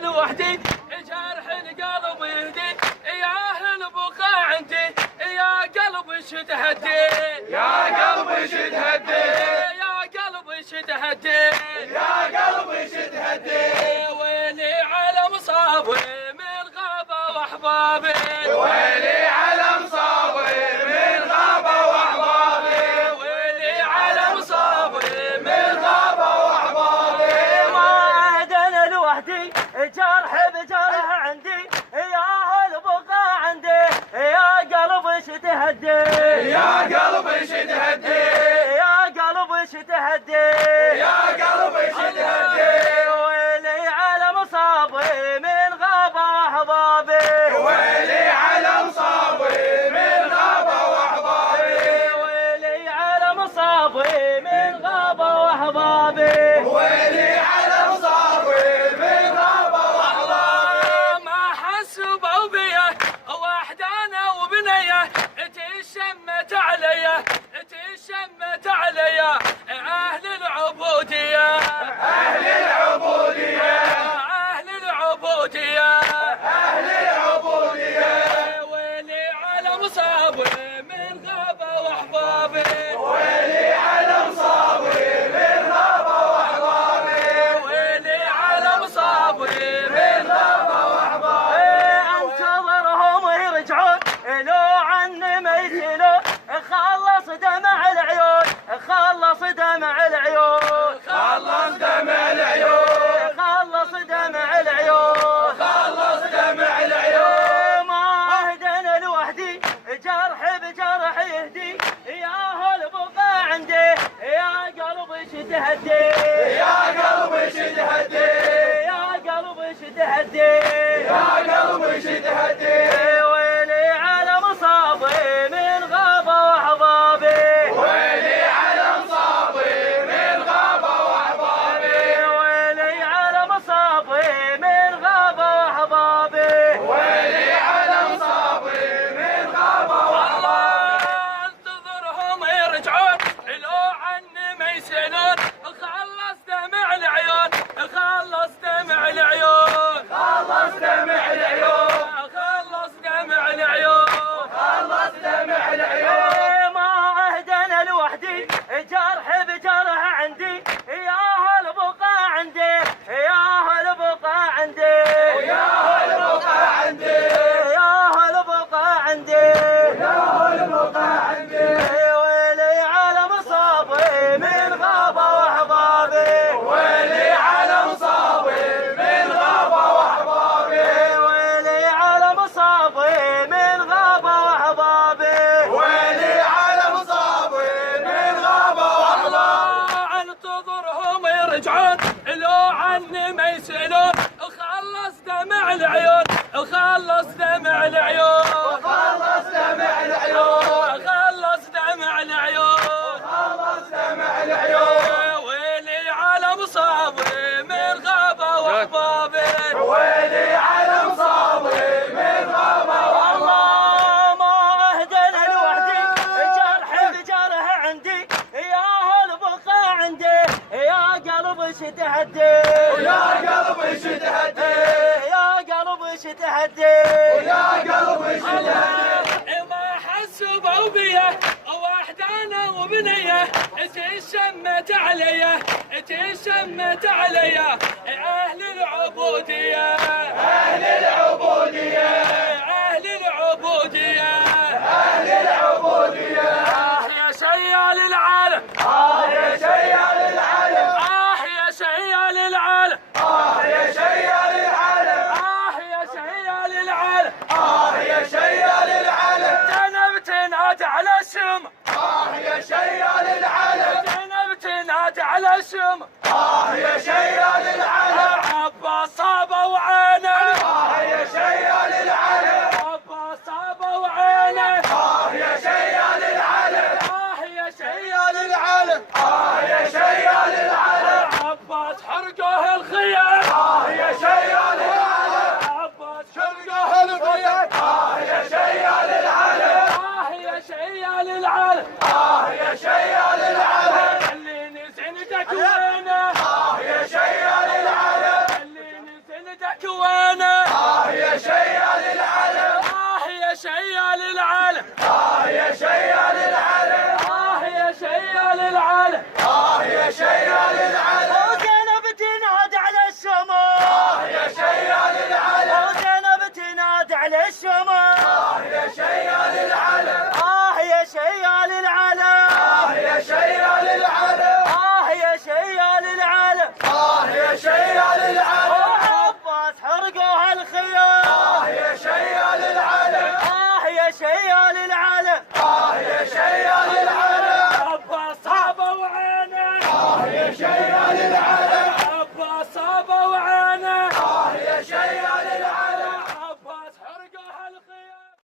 لوحدي جرح القلب يهدي يا البقاء عندي يا قلبي شتهدي يا قلبي شتهدي يا قلبي شتهدي يا قلبي شتهدي ويلي على مصابي من غابة واحبابي ويلي على مصابي من غابة واحبابي ويلي على مصابي من غابة واحبابي ما عاد انا لوحدي جرح بجرح عندي يا البقاء عندي يا قلبي شتهدي يا قلبي شتهدي يا قلبي شتهدي يا قلبي شتهدي ويلي على مصابي من غابة واحبابي ويلي على مصابي من غابة واحبابي ويلي على مصابي من غابة واحبابي ويلي على مصابي من غابة واحبابي ما حسبوا بيه وحدانا وبنيه تشمت عليه تشمت عليه أهل العبودية أهل العبودية أهل العبودية أهل العبودية ويلي على مصابي من غابة واحبابي ويلي على مصابي من غابة واحبابي ويلي على مصابي من غابة واحبابي انتظرهم يرجعون لو عني ما يسلون خلص دمع العيون خلص دمع العيون خلص دمع العيون خلص دمع العيون خلص دمع العيون ما اهدنا لوحدي جرح بجرح يهدي يا البقاء عندي يا قلبي شتهدي يا قلبي شتهدي يا قلبي شتهدي يا قلبي شتهدي ويلي على مصابي من غابة واحبابي ويلي على مصابي من غابة واحبابي ويلي على مصابي من غابة واحبابي ويلي على مصابي من غابة واحبابي انتظرهم يرجعون لو عني ما يسألون خلص دمع العيون خلص دمع العيون خلص دمع العيون خلص دمع العيون خلص دمع العيون ما عهدنا لوحدي جرح بجرح عندي يا البقاء عندي يا البقاء عندي يا البقاء عندي يا البقاء عندي يا البقاء عندي ويلي على مصابي من غابة واحبابي ويلي على مصابي من غابة واحبابي ويلي على مصابي من غابة واحبابي ويلي على مصابي من غابة واحبابي انتظرهم يرجعون لو عني ما يسألون خلص دمع العيون خلص دمع العيون خلص دمع العيون خلص دمع العيون خلص دمع العيون ويلي على مصابي من غابة واحبابي ويلي على مصابي من غابة واحبابي ما اهدنا لوحدي جرح بجرح عندي يا البقاء عندي يا قلبي شتهدي ويا قلبي شتهدي يا قلبي شتهدي ويا قلبي شتهدي ما حسبوا بيه وحدانا وبنيه تشمت عليه تشمت عليه أهل العبودية أهل العبودية أهل العبودية أهل العبودية يا شيال العالم يا شيال العالم يا شيال العالم يا شيال العالم يا شيال العالم يا شيال العالم زينب تنادي على السما يا شيال العالم زينب تنادي على السما يا شيال العالم عباس صابوا عينه يا شيال العالم عباس صابوا عينه يا شيال العالم يا شيال العالم يا شيال العالم عباس حرقه الخيام يا شيال العالم عباس شرقه الخيام يا شيال العالم يا شيال العالم يا شيال العالم خليني سندك وينه يا شيال العالم خليني سندك وينه يا شيال العلم يا شيال العلم يا شيال